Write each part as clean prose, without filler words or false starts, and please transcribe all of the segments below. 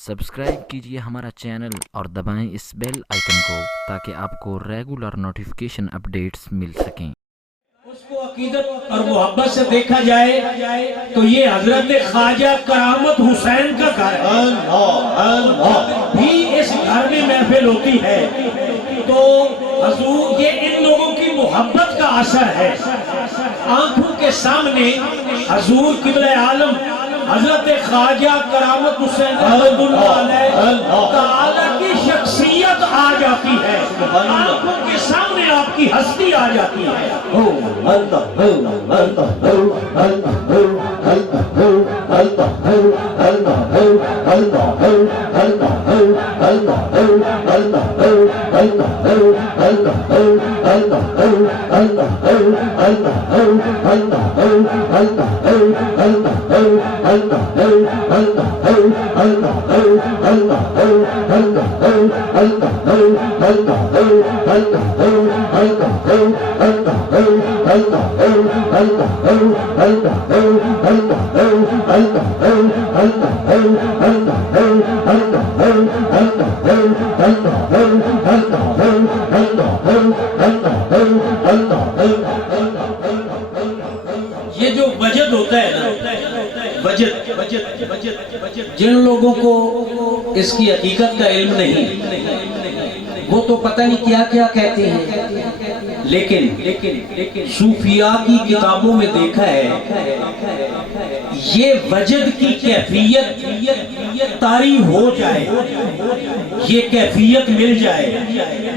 Subscribe کیجئے ہمارا channel اور دبائیں اس بیل آئیکن کو تاکہ آپ کو ریگولر نوٹیفیکیشن اپڈیٹس مل سکیں۔ اس کو عقیدت اور محبت سے دیکھا جائے تو یہ حضرت خواجہ کرامت حسین کا گھر ہے، بھی اس گھر میں محفل ہوتی ہے تو حضور یہ ان لوگوں کی محبت کا اثر ہے۔ آنکھوں کے سامنے حضور قبلہ عالم حضرت خواجہ کرامت حسین رحمۃ اللہ علیہ تعالیٰ کی شخصیت آ جاتی ہے، آنکھوں کے سامنے آپ کی ہستی آ جاتی ہے۔ یہ جو وجد ہوتا ہے نا، وجد جن لوگوں کو اس کی حقیقت کا علم نہیں وہ تو پتہ نہیں کیا کیا کہتے ہیں، لیکن صوفیاء کی کتابوں میں دیکھا ہے یہ وجد کی کیفیت طاری ہو جائے، یہ کیفیت مل جائے،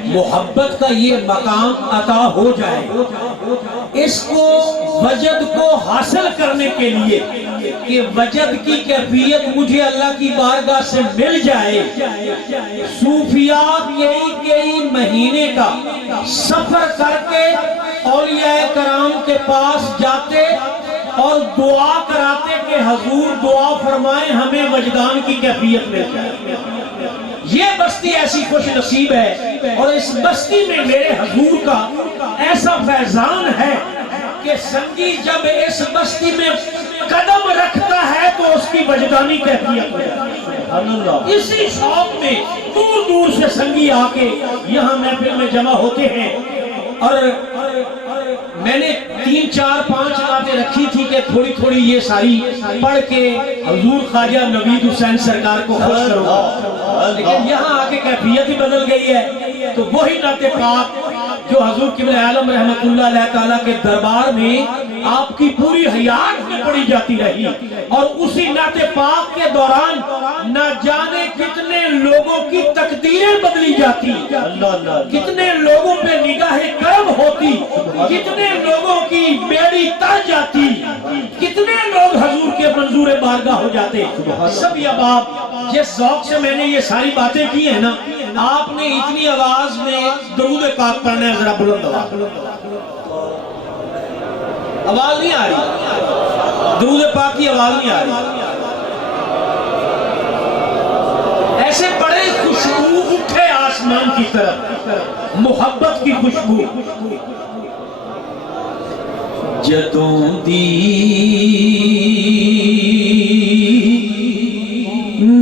محبت کا یہ مقام عطا ہو جائے، اس کو وجد کو حاصل کرنے کے لیے کہ وجد کی کیفیت مجھے اللہ کی بارگاہ سے مل جائے، صوفیاء کئی مہینے کا سفر کر کے اولیاء کرام کے پاس جاتے اور دعا کراتے کہ حضور دعا فرمائیں ہمیں وجدان کی کیفیت مل جائے۔ یہ بستی ایسی خوش نصیب ہے اور اس بستی میں میرے حضور کا ایسا فیضان ہے کہ سنگی جب اس بستی میں قدم رکھتا ہے تو اس کی وجدانی کیفیت ہے۔ اسی شوق میں دور دور سے سنگی آ کے یہاں محفل میں جمع ہوتے ہیں، اور میں نے 3 4 5 باتیں رکھی تھی کہ تھوڑی تھوڑی یہ ساری پڑھ کے حضور خواجہ نوید حسین سرکار کو خوش کروں گا، لیکن یہاں آ کے کیفیت ہی بدل گئی ہے۔ تو وہی نعت پاک جو حضور قبلہ عالم رحمت اللہ علیہ تعالیٰ کے دربار میں آپ کی پوری حیات میں پڑھی جاتی رہی، اور اسی نعت پاک کے دوران نہ جانے کتنے لوگوں کی تقدیریں بدلی جاتی، کتنے لوگوں پہ نگاہ کرم ہوتی، کتنے لوگوں کی بیڑی تر جاتی، کتنے لوگ حضور کے منظور بارگاہ ہو جاتے۔ سب یہ بات جس ذوق سے میں نے یہ ساری باتیں کی ہیں نا، آپ نے اتنی آواز میں درود پاک پڑھنا ہے، ذرا بلند آواز نہیں آ رہی، درود پاک کی آواز نہیں آ رہی، ایسے بڑے خوشبو اٹھے آسمان کی طرف، محبت کی خوشبو۔ جدوں دی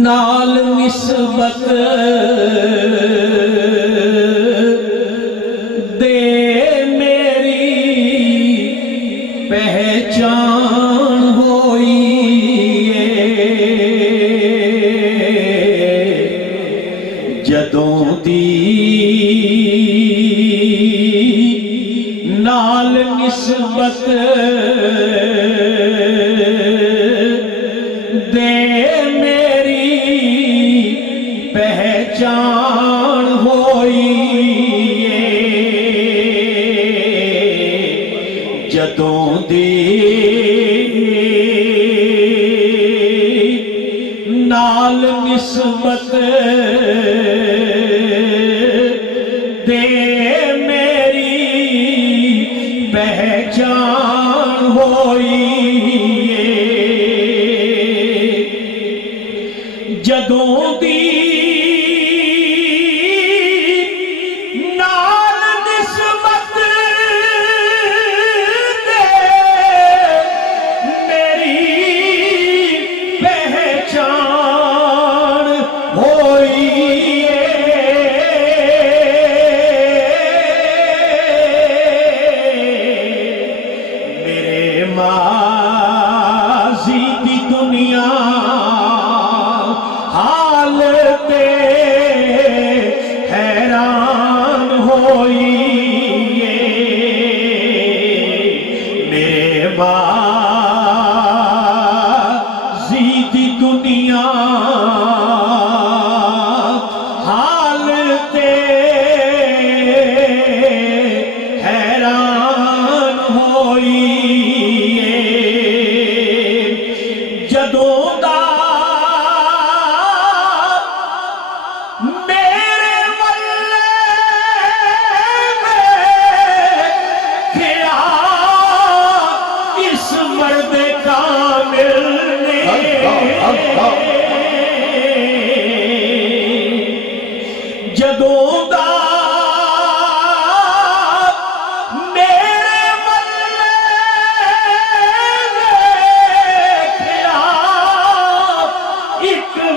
نال نسبت دے میری پہچان ہوئی، جدوں دی نال نسبت دے میری پہچان ہوئی، جدوں دی نال نسبت دے میری پہچان ہوئی، جدوں دی نال نسبت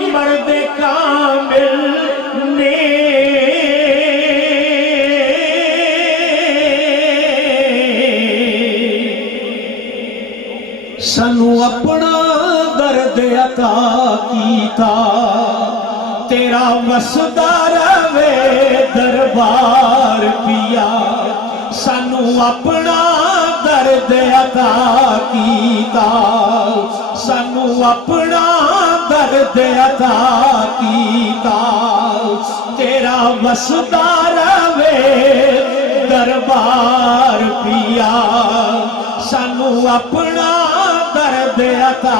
مرد کامل نے سانو اپنا درد عطا کیتا تیرا وسدا رہے دربار پیا سانو اپنا درد عطا کیتا سانو اپنا درد عطا کیتا تیرا وسدا رہے دربار پیا سانو اپنا درد عطا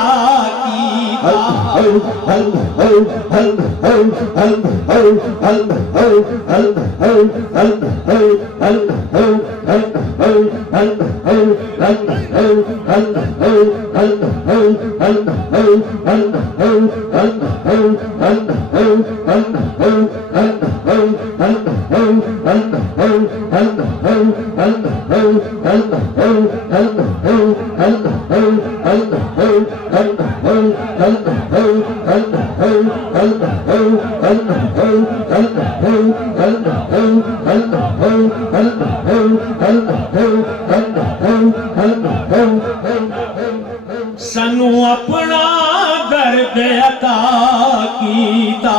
کیتا سانو اپنا درد عطا کیتا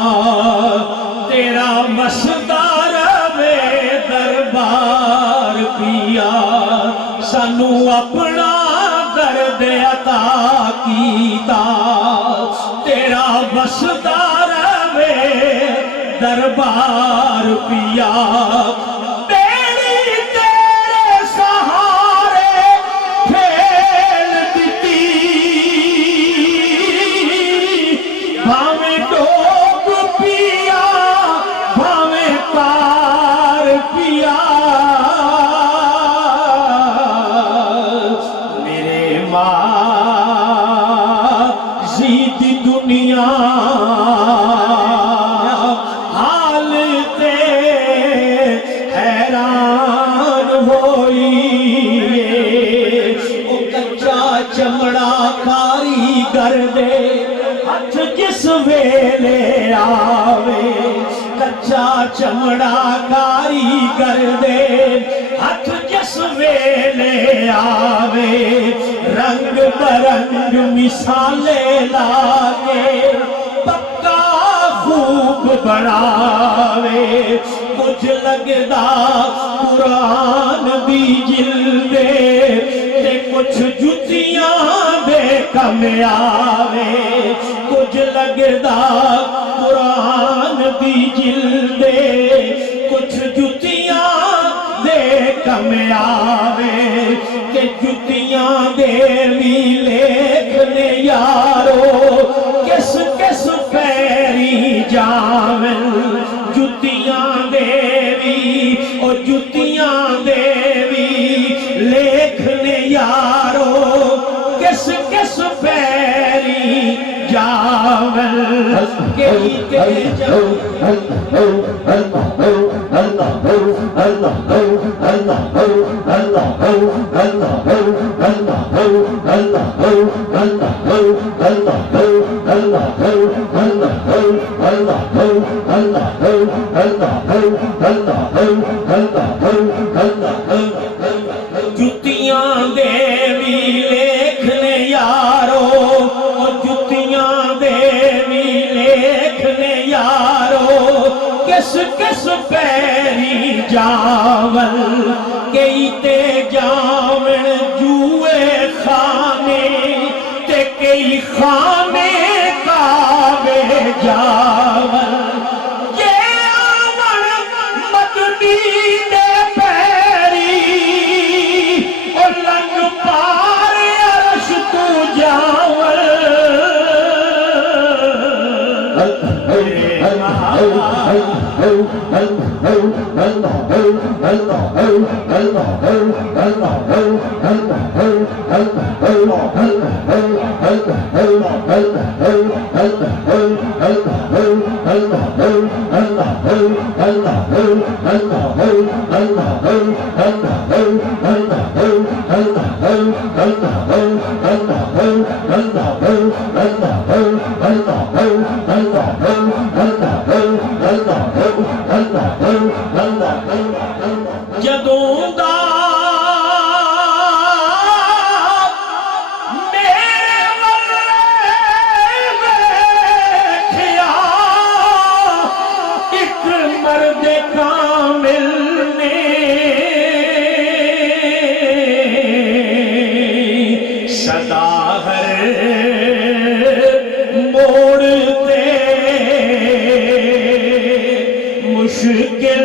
تیرا مسدا رہے دربار پیا سانو اپنا درد عطا کیتا تیرا مسدا رہے دربار پیا دنیا حال تے حیران ہوئی او کچا چمڑا کاریگر دے ہاتھ جس ویلے آوے کچا چمڑا کاریگر دے ہاتھ جس ویلے آوے رنگ برنگ مثالیں لاگے پکا خوب بناوے کچھ لگدا قرآن دی جلدے تے کچھ جتیاں دے کم آوے کچھ لگدا قرآن دی جلدے کچھ جتیاں دے کم آوے کہ جتیاں دے بھی لیکھنے یارو کس کس پیری جاون جتیاں دے بھی او جتیاں دے بھی لیکھنے یارو کس کس پیری جاون کئی تے جتیاں دے بھی لیکھنے یارو جتیاں دے بھی لیکھنے یارو کس کس پیری جاون کئی تے جاون جوئے خانے تے کئی خانے کعبے جاون یہ آون مدنی دے پیری اور لنگ پار عرش تو جاون ਜਦੋਂ ਦਾ ਮੇਰੇ ਵੱਲੇ ਵੇਖਿਆ ਇੱਕ ਮਰਦ ਕਾਮਿਲ ਨੇ ਸਦਾ ਹਰ ਮੋੜ ਤੇ ਮੁਸ਼ਕਿਲ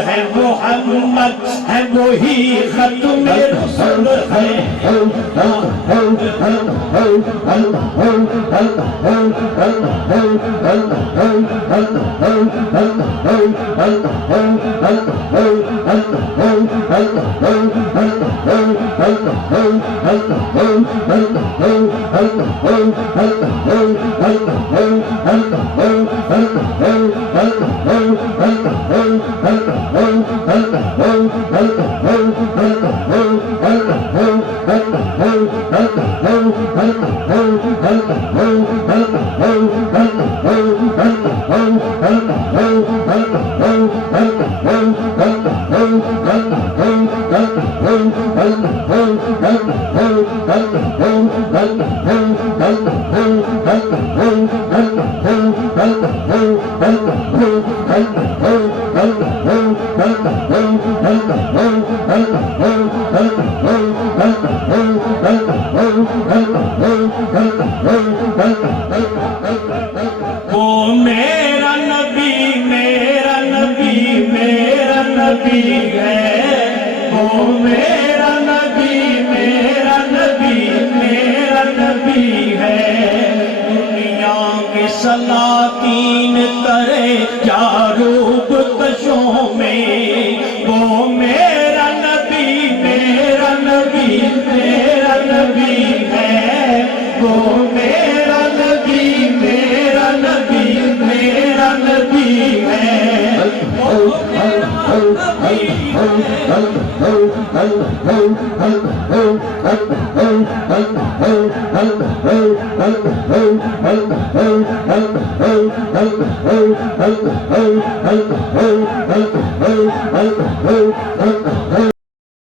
ہے محمد ہے وہی ختم رسل ہے وہ میرا نبی میرا نبی میرا نبی ہے وہ میرا نبی میرا نبی میرا نبی ہے دنیا کے سلاطین کرے جاروب کشوں میں وہ میرا نبی میرا نبی میرا نبی ہے وہ میرا نبی میرا نبی میرا نبی ہے